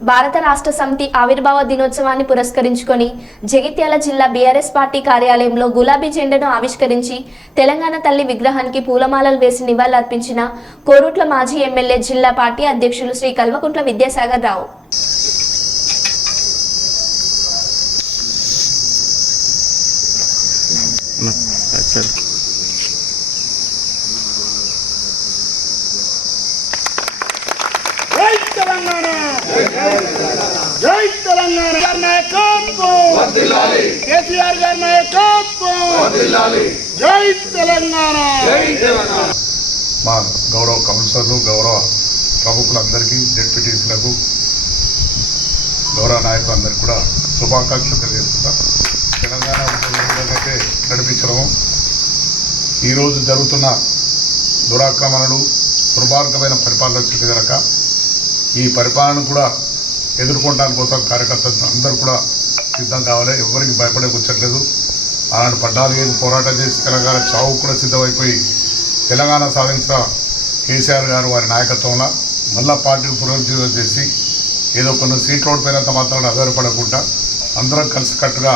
భారత రాష్ట్ర సమితి ఆవిర్భావ దినోత్సవాన్ని పురస్కరించుకొని జగిత్యాల జిల్లా బీఆర్ఎస్ పార్టీ కార్యాలయంలో గులాబీ జెండాను ఆవిష్కరించి తెలంగాణ తల్లి విగ్రహానికి పూలమాలలు వేసి నివాళులర్పించిన కోరుట్ల మాజీ ఎమ్మెల్యే జిల్లా పార్టీ అధ్యక్షులు శ్రీ కల్వకుంట్ల విద్యాసాగర్ రావు. యాక్చువల్ జై తెలంగాణ. జై తెలంగాణ. గారి నాయకత్వం కేసీఆర్ గారి నాయకత్వం. జై తెలంగాణ. మా గౌరవ కౌన్సిలర్లు గౌరవ ప్రముఖులందరికీ డిప్యూటీసీలకు గౌరవ నాయకులందరికీ కూడా శుభాకాంక్షలు తెలియజేస్తున్నా. తెలంగాణ నడిపించడము. ఈరోజు జరుగుతున్న దురాక్రమణలు దుర్మార్గమైన పరిపాలన కనుక ఈ పరిపాలన కూడా ఎదుర్కొనడానికి కోసం కార్యకర్తలు అందరూ కూడా సిద్ధం కావాలి. ఎవరికి భయపడే కూర్చోట్లేదు అలాంటి పడ్డాలు ఏది పోరాటం చేసి తెలంగాణ చావు కూడా సిద్ధమైపోయి తెలంగాణ సాధించిన కేసీఆర్ గారు వారి నాయకత్వంలో మళ్ళా పార్టీని పునరుజ్జీవం చేసి ఏదో కొన్ని సీట్లు ఓడిపోయినంత మాత్రం ఆధారపడకుండా అందరం కలిసికట్టుగా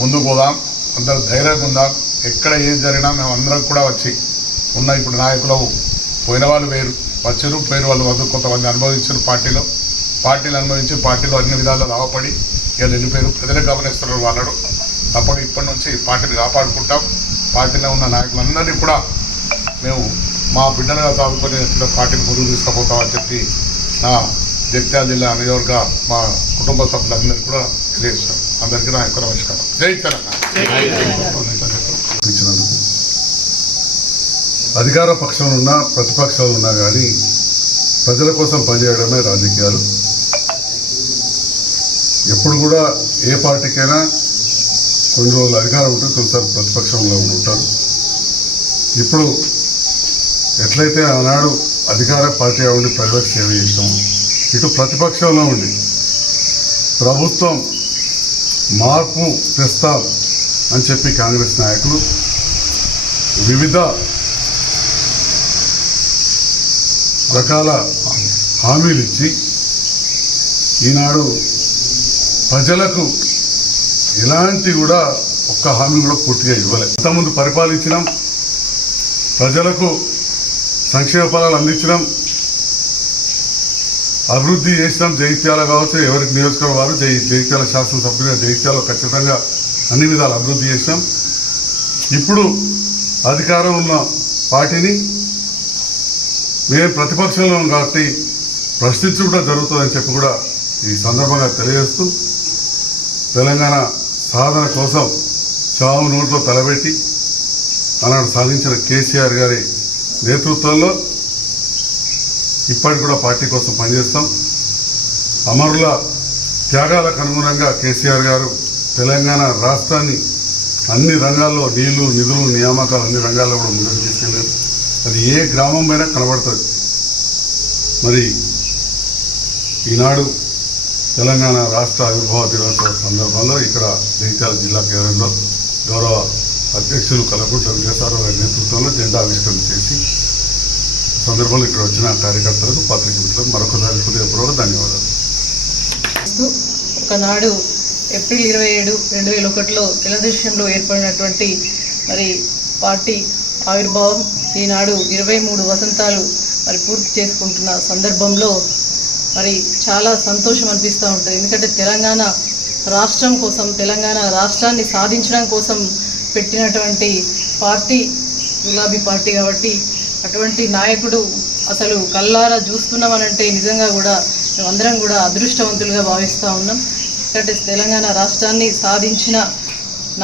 ముందుకు పోదాం. అందరూ ధైర్యంగా ఉందాం. ఎక్కడ ఏది జరిగినా మేము అందరం కూడా వచ్చి ఉన్న ఇప్పుడు నాయకులు పోయిన వాళ్ళు వేరు. వచ్చారు పేరు వాళ్ళు వద్ద కొంతమంది అనుభవించారు పార్టీలో పార్టీలు అనుభవించి పార్టీలో అన్ని విధాలు లాభపడి ఇక వెళ్ళిపోయారు ప్రజలే గమనిస్తున్నారు వాళ్ళడు తప్పక ఇప్పటి నుంచి పార్టీని కాపాడుకుంటాం. పార్టీలో ఉన్న నాయకులందరినీ కూడా మేము మా బిడ్డలుగా సాగుకొని పార్టీని ముందుకు తీసుకుపోతామని చెప్పి నా జగిత్యాల జిల్లా నియోజక మా కుటుంబ సభ్యులందరికీ కూడా తెలియజేస్తాం అందరికీ నా యొక్క నమస్కారం. జై తెలంగాణ. అధికార పక్షంలో ఉన్నా ప్రతిపక్షంలో ఉన్నా కానీ ప్రజల కోసం పనిచేయడమే రాజకీయాలు. ఎప్పుడు కూడా ఏ పార్టీకైనా కొన్ని రోజులు అధికారం ఉంటుంది కొన్నిసార్లు ప్రతిపక్షంలో ఉంటారు. ఇప్పుడు ఎట్లయితే ఆనాడు అధికార పార్టీ ఉండి ప్రజలకు సేవ చేసాము ఇటు ప్రతిపక్షంలో ఉండి ప్రభుత్వం మార్పు తెస్తాం అని చెప్పి కాంగ్రెస్ నాయకులు వివిధ రకాల హామీలు ఇచ్చి ఈనాడు ప్రజలకు ఎలాంటి కూడా ఒక్క హామీ కూడా పూర్తిగా ఇవ్వలేదు ఇంతకుముందు పరిపాలించినాం ప్రజలకు సంక్షేమ ఫలాలు అందించడం అభివృద్ధి చేసినాం జైత్యాలు కావచ్చు ఎవరికి నియోజకవర్గం వారు జై జైత్యాల శాసనసభ్యులుగా జగిత్యాల ఖచ్చితంగా అన్ని విధాలు అభివృద్ధి చేసినాం. ఇప్పుడు అధికారం ఉన్న పార్టీని మేము ప్రతిపక్షంలో ఉన్నాం కాబట్టి ప్రశ్నించుకుంటూ జరుగుతుందని చెప్పి కూడా ఈ సందర్భంగా తెలియజేస్తూ తెలంగాణ సాధన కోసం చావు నోట్లో తలబెట్టి ఆనాడు సాధించిన కేసీఆర్ గారి నేతృత్వంలో ఇప్పటికి కూడా పార్టీ కోసం పనిచేస్తాం. అమరుల త్యాగాలకు అనుగుణంగా కేసీఆర్ గారు తెలంగాణ రాష్ట్రాన్ని అన్ని రంగాల్లో నీళ్ళు నిధులు నియామకాలు అన్ని రంగాల్లో కూడా ముందుకు తీసుకెళ్ళారు అది ఏ గ్రామం పైన కనబడుతుంది. మరి ఈనాడు తెలంగాణ రాష్ట్ర ఆవిర్భావ దినోత్సవ సందర్భంలో ఇక్కడ జగిత్యాల జిల్లా కేంద్రంలో గౌరవ అధ్యక్షులు కలకుంట్ల విజయసారావు గారి నేతృత్వంలో జెండా ఆవిష్కరణ చేసి సందర్భంలో ఇక్కడ వచ్చిన కార్యకర్తలకు పత్రిక మిత్రులకు మరొకసారి హృదయపూర్వక ధన్యవాదాలు. ఒకనాడు ఏప్రిల్ ఇరవై ఏడు రెండు వేల ఒకటిలో తెలుగుదేశంలో ఏర్పడినటువంటి మరి పార్టీ ఆవిర్భావం ఈనాడు ఇరవై మూడు వసంతాలు మరి పూర్తి చేసుకుంటున్న సందర్భంలో మరి చాలా సంతోషం అనిపిస్తూ ఉంటుంది. ఎందుకంటే తెలంగాణ రాష్ట్రం కోసం తెలంగాణ రాష్ట్రాన్ని సాధించడం కోసం పెట్టినటువంటి పార్టీ గులాబీ పార్టీ కాబట్టి అటువంటి నాయకుడు అసలు కల్లారా చూస్తున్నామనంటే నిజంగా కూడా మేమందరం కూడా అదృష్టవంతులుగా భావిస్తూ ఉన్నాం. ఎందుకంటే తెలంగాణ రాష్ట్రాన్ని సాధించిన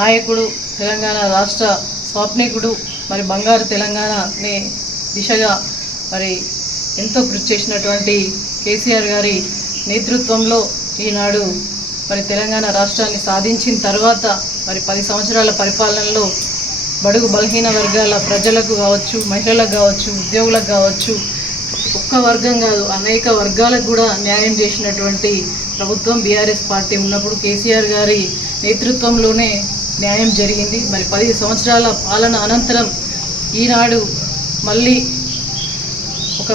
నాయకుడు తెలంగాణ రాష్ట్ర స్వాప్నికుడు మరి బంగారు తెలంగాణనే దిశగా మరి ఎంతో కృషి చేసినటువంటి కేసీఆర్ గారి నేతృత్వంలో ఈనాడు మరి తెలంగాణ రాష్ట్రాన్ని సాధించిన తర్వాత మరి పది సంవత్సరాల పరిపాలనలో బడుగు బలహీన వర్గాల ప్రజలకు కావచ్చు మహిళలకు కావచ్చు ఉద్యోగులకు కావచ్చు ఒక్క వర్గం కాదు అనేక వర్గాలకు కూడా న్యాయం చేసినటువంటి ప్రభుత్వం బీఆర్ఎస్ పార్టీ ఉన్నప్పుడు కేసీఆర్ గారి నేతృత్వంలోనే న్యాయం జరిగింది. మరి పది సంవత్సరాల పాలన అనంతరం ఈనాడు మళ్ళీ ఒక